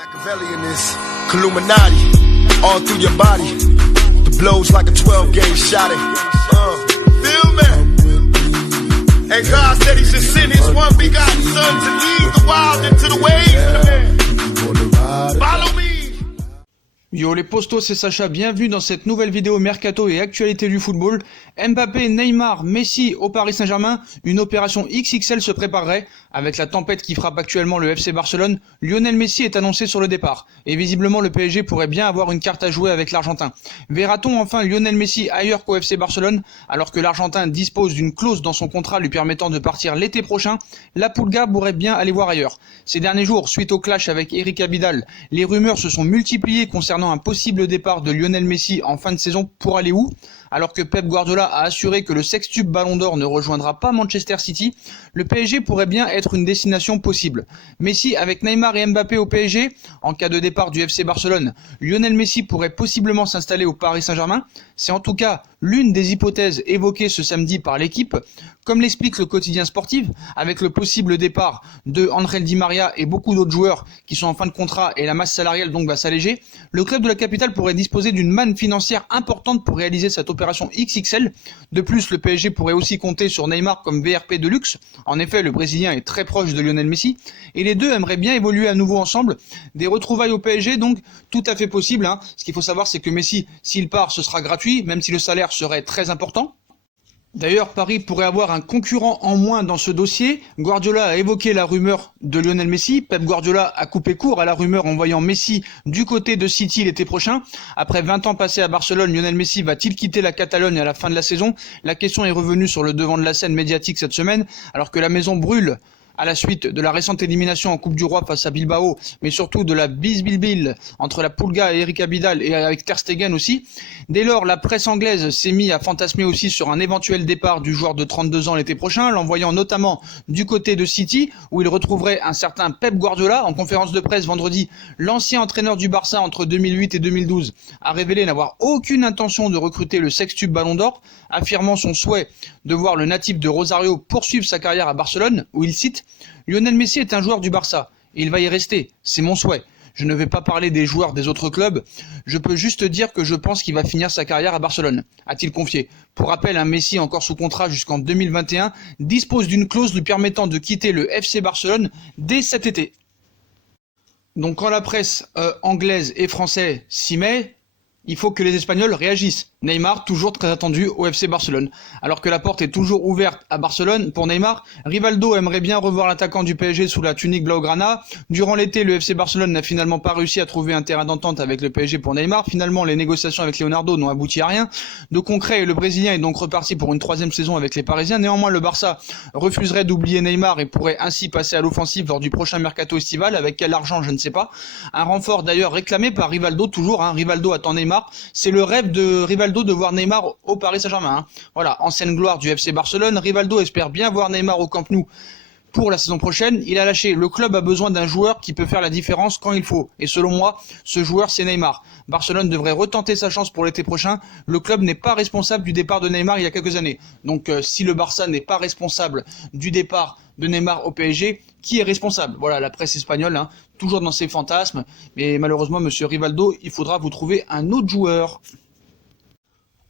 Machiavelli in this Illuminati, all through your body. The blows like a 12-gauge shot. Feel me? And God said He should send His one begotten Son to lead the wild into the ways. Follow me. Yo les postos, c'est Sacha, bienvenue dans cette nouvelle vidéo mercato et actualité du football. Mbappé, Neymar, Messi au Paris Saint-Germain, une opération XXL se préparerait. Avec la tempête qui frappe actuellement le FC Barcelone, Lionel Messi est annoncé sur le départ. Et visiblement le PSG pourrait bien avoir une carte à jouer avec l'Argentin. Verra-t-on enfin Lionel Messi ailleurs qu'au FC Barcelone, alors que l'Argentin dispose d'une clause dans son contrat lui permettant de partir l'été prochain? La Pulga pourrait bien aller voir ailleurs. Ces derniers jours, suite au clash avec Eric Abidal, les rumeurs se sont multipliées concernant un possible départ de Lionel Messi en fin de saison. Pour aller où? Alors que Pep Guardiola a assuré que le sextuple Ballon d'Or ne rejoindra pas Manchester City, le PSG pourrait bien être une destination possible. Messi avec Neymar et Mbappé au PSG, en cas de départ du FC Barcelone, Lionel Messi pourrait possiblement s'installer au Paris Saint-Germain. C'est en tout cas l'une des hypothèses évoquées ce samedi par l'équipe. Comme l'explique le quotidien sportif, avec le possible départ de Ángel Di María et beaucoup d'autres joueurs qui sont en fin de contrat et la masse salariale donc va s'alléger, le club de la capitale pourrait disposer d'une manne financière importante pour réaliser cette opération XXL. De plus, le PSG pourrait aussi compter sur Neymar comme VRP de luxe. En effet, le Brésilien est très proche de Lionel Messi et les deux aimeraient bien évoluer à nouveau ensemble. Des retrouvailles au PSG donc tout à fait possible. Ce qu'il faut savoir, c'est que Messi, s'il part, ce sera gratuit, même si le salaire serait très important. D'ailleurs, Paris pourrait avoir un concurrent en moins dans ce dossier. Guardiola a évoqué la rumeur de Lionel Messi. Pep Guardiola a coupé court à la rumeur en voyant Messi du côté de City l'été prochain. Après 20 ans passés à Barcelone, Lionel Messi va-t-il quitter la Catalogne à la fin de la saison? La question est revenue sur le devant de la scène médiatique cette semaine, alors que la maison brûle à la suite de la récente élimination en Coupe du Roi face à Bilbao, mais surtout de la bisbilbille entre la Pulga et Eric Abidal et avec Ter Stegen aussi. Dès lors, la presse anglaise s'est mise à fantasmer aussi sur un éventuel départ du joueur de 32 ans l'été prochain, l'envoyant notamment du côté de City, où il retrouverait un certain Pep Guardiola. En conférence de presse vendredi, l'ancien entraîneur du Barça entre 2008 et 2012 a révélé n'avoir aucune intention de recruter le sextuple Ballon d'Or, affirmant son souhait de voir le natif de Rosario poursuivre sa carrière à Barcelone, où il cite: Lionel Messi est un joueur du Barça, et il va y rester, c'est mon souhait. Je ne vais pas parler des joueurs des autres clubs, je peux juste dire que je pense qu'il va finir sa carrière à Barcelone, a-t-il confié. Pour rappel, un Messi encore sous contrat jusqu'en 2021 dispose d'une clause lui permettant de quitter le FC Barcelone dès cet été. Donc quand la presse anglaise et française s'y met, il faut que les Espagnols réagissent. Neymar, toujours très attendu au FC Barcelone. Alors que la porte est toujours ouverte à Barcelone pour Neymar, Rivaldo aimerait bien revoir l'attaquant du PSG sous la tunique blaugrana. Durant l'été, le FC Barcelone n'a finalement pas réussi à trouver un terrain d'entente avec le PSG pour Neymar. Finalement, les négociations avec Leonardo n'ont abouti à rien. De concret, le Brésilien est donc reparti pour une troisième saison avec les Parisiens. Néanmoins, le Barça refuserait d'oublier Neymar et pourrait ainsi passer à l'offensive lors du prochain mercato estival. Avec quel argent, je ne sais pas. Un renfort d'ailleurs réclamé par Rivaldo, toujours. Rivaldo attend Neymar. C'est le rêve de Rivaldo de voir Neymar au Paris Saint-Germain. Voilà, ancienne gloire du FC Barcelone, Rivaldo espère bien voir Neymar au Camp Nou pour la saison prochaine. Il a lâché, le club a besoin d'un joueur qui peut faire la différence quand il faut. Et selon moi, ce joueur c'est Neymar. Barcelone devrait retenter sa chance pour l'été prochain. Le club n'est pas responsable du départ de Neymar il y a quelques années. Donc si le Barça n'est pas responsable du départ de Neymar au PSG, qui est responsable? Voilà, la presse espagnole, toujours dans ses fantasmes. Mais malheureusement, monsieur Rivaldo, il faudra vous trouver un autre joueur.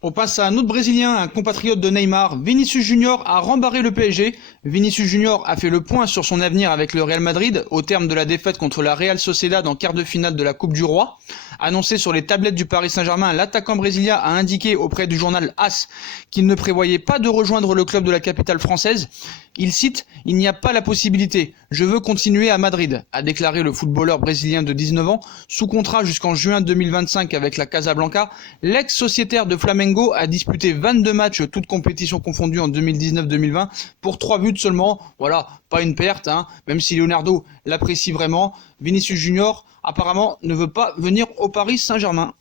On passe à un autre Brésilien, un compatriote de Neymar. Vinicius Junior a rembarré le PSG. Vinicius Junior a fait le point sur son avenir avec le Real Madrid au terme de la défaite contre la Real Sociedad en quart de finale de la Coupe du Roi. Annoncé sur les tablettes du Paris Saint-Germain, l'attaquant brésilien a indiqué auprès du journal AS qu'il ne prévoyait pas de rejoindre le club de la capitale française. Il cite « Il n'y a pas la possibilité. Je veux continuer à Madrid », a déclaré le footballeur brésilien de 19 ans. Sous contrat jusqu'en juin 2025 avec la Casablanca, l'ex-sociétaire de Flamengo a disputé 22 matchs, toutes compétitions confondues en 2019-2020, pour 3 buts seulement. Voilà, pas une perte, même si Leonardo l'apprécie vraiment. Vinicius Junior, apparemment, ne veut pas venir au Paris Saint-Germain.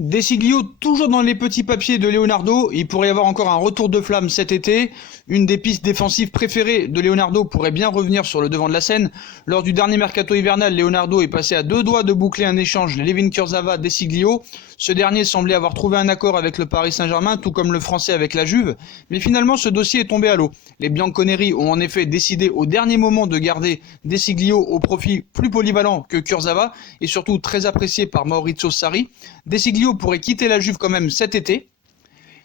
Desiglio, toujours dans les petits papiers de Leonardo, il pourrait y avoir encore un retour de flamme cet été. Une des pistes défensives préférées de Leonardo pourrait bien revenir sur le devant de la scène. Lors du dernier mercato hivernal, Leonardo est passé à 2 doigts de boucler un échange Layvin Kurzawa-Desiglio. Ce dernier semblait avoir trouvé un accord avec le Paris Saint-Germain, tout comme le français avec la Juve. Mais finalement, ce dossier est tombé à l'eau. Les Bianconeri ont en effet décidé au dernier moment de garder Desiglio au profit plus polyvalent que Kurzawa et surtout très apprécié par Maurizio Sarri. Desiglio pourrait quitter la Juve quand même cet été.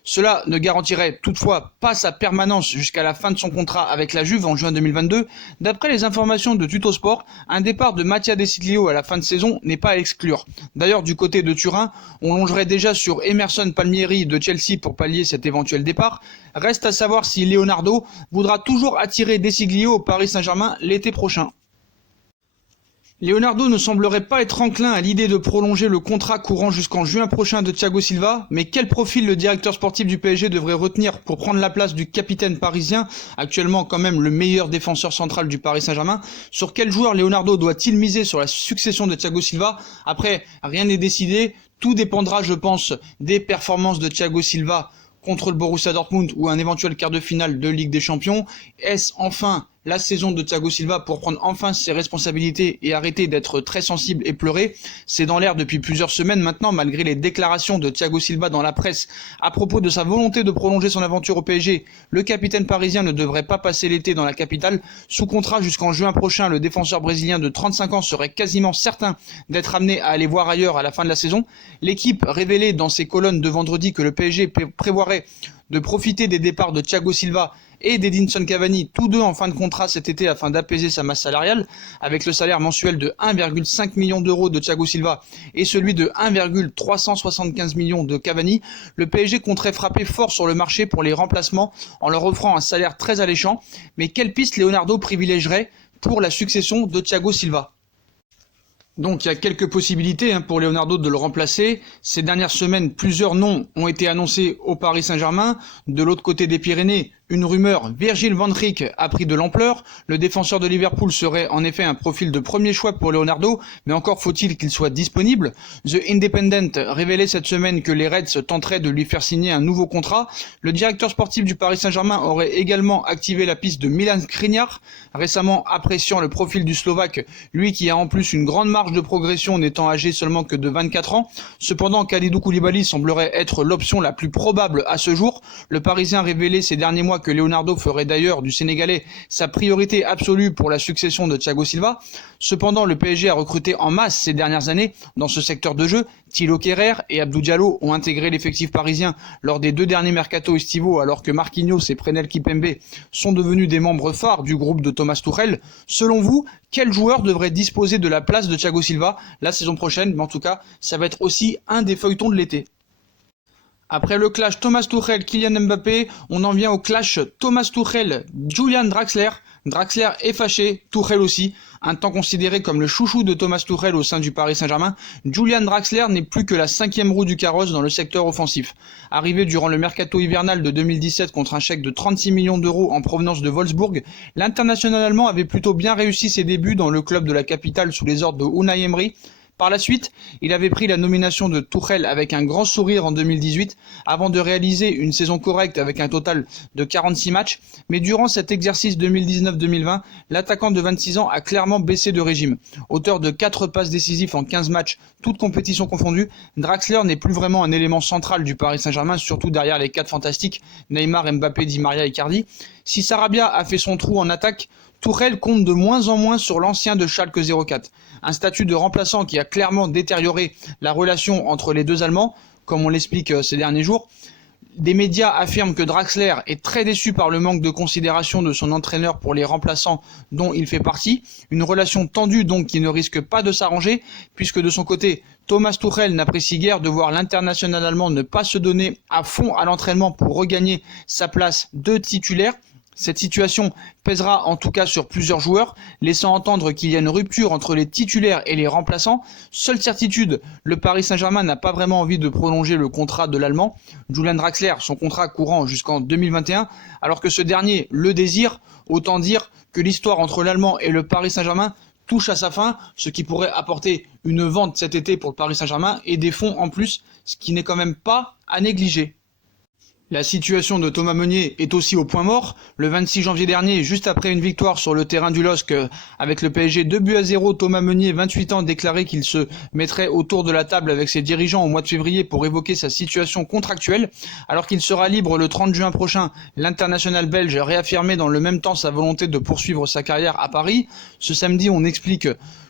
Cela ne garantirait toutefois pas sa permanence jusqu'à la fin de son contrat avec la Juve en juin 2022. D'après les informations de Tuttosport, un départ de Mattia Desiglio à la fin de saison n'est pas à exclure. D'ailleurs, du côté de Turin, on longerait déjà sur Emerson Palmieri de Chelsea pour pallier cet éventuel départ. Reste à savoir si Leonardo voudra toujours attirer Desiglio au Paris Saint-Germain l'été prochain. Leonardo ne semblerait pas être enclin à l'idée de prolonger le contrat courant jusqu'en juin prochain de Thiago Silva, mais quel profil le directeur sportif du PSG devrait retenir pour prendre la place du capitaine parisien, actuellement quand même le meilleur défenseur central du Paris Saint-Germain? Sur quel joueur Leonardo doit-il miser sur la succession de Thiago Silva? Après, rien n'est décidé, tout dépendra je pense des performances de Thiago Silva contre le Borussia Dortmund ou un éventuel quart de finale de Ligue des Champions. Est-ce enfin la saison de Thiago Silva pour prendre enfin ses responsabilités et arrêter d'être très sensible et pleurer? C'est dans l'air depuis plusieurs semaines maintenant, malgré les déclarations de Thiago Silva dans la presse à propos de sa volonté de prolonger son aventure au PSG. Le capitaine parisien ne devrait pas passer l'été dans la capitale. Sous contrat jusqu'en juin prochain, le défenseur brésilien de 35 ans serait quasiment certain d'être amené à aller voir ailleurs à la fin de la saison. L'équipe révélait dans ses colonnes de vendredi que le PSG prévoirait de profiter des départs de Thiago Silva et d'Edinson Cavani, tous deux en fin de contrat cet été afin d'apaiser sa masse salariale, avec le salaire mensuel de 1,5 million d'euros de Thiago Silva et celui de 1,375 millions de Cavani. Le PSG compterait frapper fort sur le marché pour les remplacements en leur offrant un salaire très alléchant. Mais quelle piste Leonardo privilégierait pour la succession de Thiago Silva? Donc il y a quelques possibilités pour Leonardo de le remplacer. Ces dernières semaines, plusieurs noms ont été annoncés au Paris Saint-Germain. De l'autre côté des Pyrénées, une rumeur, Virgil van Dijk a pris de l'ampleur. Le défenseur de Liverpool serait en effet un profil de premier choix pour Leonardo, mais encore faut-il qu'il soit disponible. The Independent révélait cette semaine que les Reds tenteraient de lui faire signer un nouveau contrat. Le directeur sportif du Paris Saint-Germain aurait également activé la piste de Milan Skriniar, récemment appréciant le profil du Slovaque, lui qui a en plus une grande marge de progression n'étant âgé seulement que de 24 ans. Cependant, Kalidou Koulibaly semblerait être l'option la plus probable à ce jour. Le Parisien révélait ces derniers mois que Leonardo ferait d'ailleurs du Sénégalais sa priorité absolue pour la succession de Thiago Silva. Cependant, le PSG a recruté en masse ces dernières années dans ce secteur de jeu. Thilo Kehrer et Abdou Diallo ont intégré l'effectif parisien lors des 2 derniers mercatos estivaux, alors que Marquinhos et Presnel Kimpembe sont devenus des membres phares du groupe de Thomas Tuchel. Selon vous, quel joueur devrait disposer de la place de Thiago Silva la saison prochaine? Mais en tout cas, ça va être aussi un des feuilletons de l'été. Après le clash Thomas Tuchel-Kylian Mbappé, on en vient au clash Thomas Tuchel-Julian Draxler. Draxler est fâché, Tuchel aussi. Un temps considéré comme le chouchou de Thomas Tuchel au sein du Paris Saint-Germain, Julian Draxler n'est plus que la 5e roue du carrosse dans le secteur offensif. Arrivé durant le mercato hivernal de 2017 contre un chèque de 36 millions d'euros en provenance de Wolfsburg, l'international allemand avait plutôt bien réussi ses débuts dans le club de la capitale sous les ordres de Unai Emery. Par la suite, il avait pris la nomination de Tuchel avec un grand sourire en 2018, avant de réaliser une saison correcte avec un total de 46 matchs. Mais durant cet exercice 2019-2020, l'attaquant de 26 ans a clairement baissé de régime. Auteur de 4 passes décisives en 15 matchs, toutes compétitions confondues, Draxler n'est plus vraiment un élément central du Paris Saint-Germain, surtout derrière les 4 fantastiques, Neymar, Mbappé, Di Maria et Icardi. Si Sarabia a fait son trou en attaque, Tuchel compte de moins en moins sur l'ancien de Schalke 04. Un statut de remplaçant qui a clairement détérioré la relation entre les deux Allemands, comme on l'explique ces derniers jours. Des médias affirment que Draxler est très déçu par le manque de considération de son entraîneur pour les remplaçants dont il fait partie. Une relation tendue donc qui ne risque pas de s'arranger, puisque de son côté, Thomas Tuchel n'apprécie guère de voir l'international allemand ne pas se donner à fond à l'entraînement pour regagner sa place de titulaire. Cette situation pèsera en tout cas sur plusieurs joueurs, laissant entendre qu'il y a une rupture entre les titulaires et les remplaçants. Seule certitude, le Paris Saint-Germain n'a pas vraiment envie de prolonger le contrat de l'Allemand. Julian Draxler, son contrat courant jusqu'en 2021, alors que ce dernier le désire. Autant dire que l'histoire entre l'Allemand et le Paris Saint-Germain touche à sa fin, ce qui pourrait apporter une vente cet été pour le Paris Saint-Germain et des fonds en plus, ce qui n'est quand même pas à négliger. La situation de Thomas Meunier est aussi au point mort. Le 26 janvier dernier, juste après une victoire sur le terrain du LOSC avec le PSG 2-0, Thomas Meunier, 28 ans, déclarait qu'il se mettrait autour de la table avec ses dirigeants au mois de février pour évoquer sa situation contractuelle. Alors qu'il sera libre le 30 juin prochain, l'international belge réaffirmait dans le même temps sa volonté de poursuivre sa carrière à Paris. Ce samedi, on explique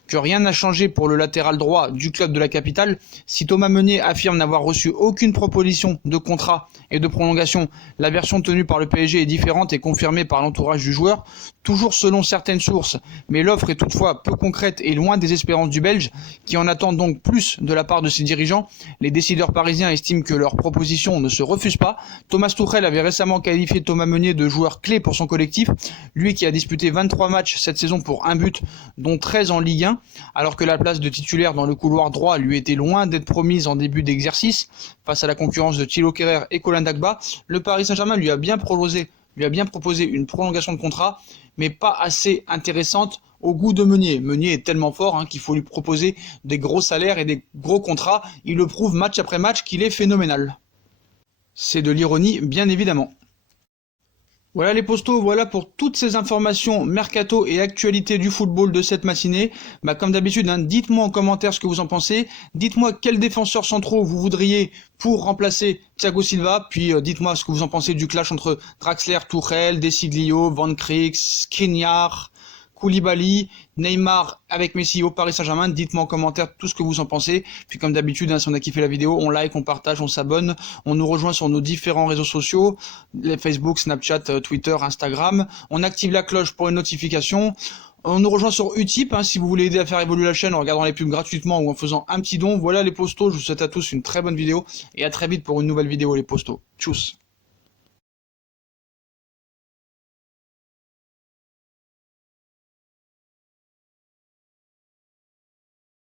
que rien n'a changé pour le latéral droit du club de la capitale. Si Thomas Meunier affirme n'avoir reçu aucune proposition de contrat et de prolongation, la version tenue par le PSG est différente et confirmée par l'entourage du joueur, toujours selon certaines sources, mais l'offre est toutefois peu concrète et loin des espérances du Belge, qui en attend donc plus de la part de ses dirigeants. Les décideurs parisiens estiment que leur proposition ne se refuse pas. Thomas Tuchel avait récemment qualifié Thomas Meunier de joueur clé pour son collectif, lui qui a disputé 23 matchs cette saison pour un but, dont 13 en Ligue 1, alors que la place de titulaire dans le couloir droit lui était loin d'être promise en début d'exercice. Face à la concurrence de Thilo Kehrer et Colin Dagba, le Paris Saint-Germain lui a bien proposé une prolongation de contrat, mais pas assez intéressante au goût de Meunier. Meunier est tellement fort qu'il faut lui proposer des gros salaires et des gros contrats. Il le prouve match après match qu'il est phénoménal. C'est de l'ironie, bien évidemment. Voilà les postos, voilà pour toutes ces informations mercato et actualité du football de cette matinée. Comme d'habitude, dites-moi en commentaire ce que vous en pensez. Dites-moi quels défenseurs centraux vous voudriez pour remplacer Thiago Silva. Puis dites-moi ce que vous en pensez du clash entre Draxler, Tuchel, Desiglio, Van Krijk, Skriniar, Koulibaly, Neymar avec Messi au Paris Saint-Germain. Dites-moi en commentaire tout ce que vous en pensez. Puis comme d'habitude, si on a kiffé la vidéo, on like, on partage, on s'abonne. On nous rejoint sur nos différents réseaux sociaux, les Facebook, Snapchat, Twitter, Instagram. On active la cloche pour une notification. On nous rejoint sur Utip si vous voulez aider à faire évoluer la chaîne en regardant les pubs gratuitement ou en faisant un petit don. Voilà les postos, je vous souhaite à tous une très bonne vidéo et à très vite pour une nouvelle vidéo les postos. Tchuss.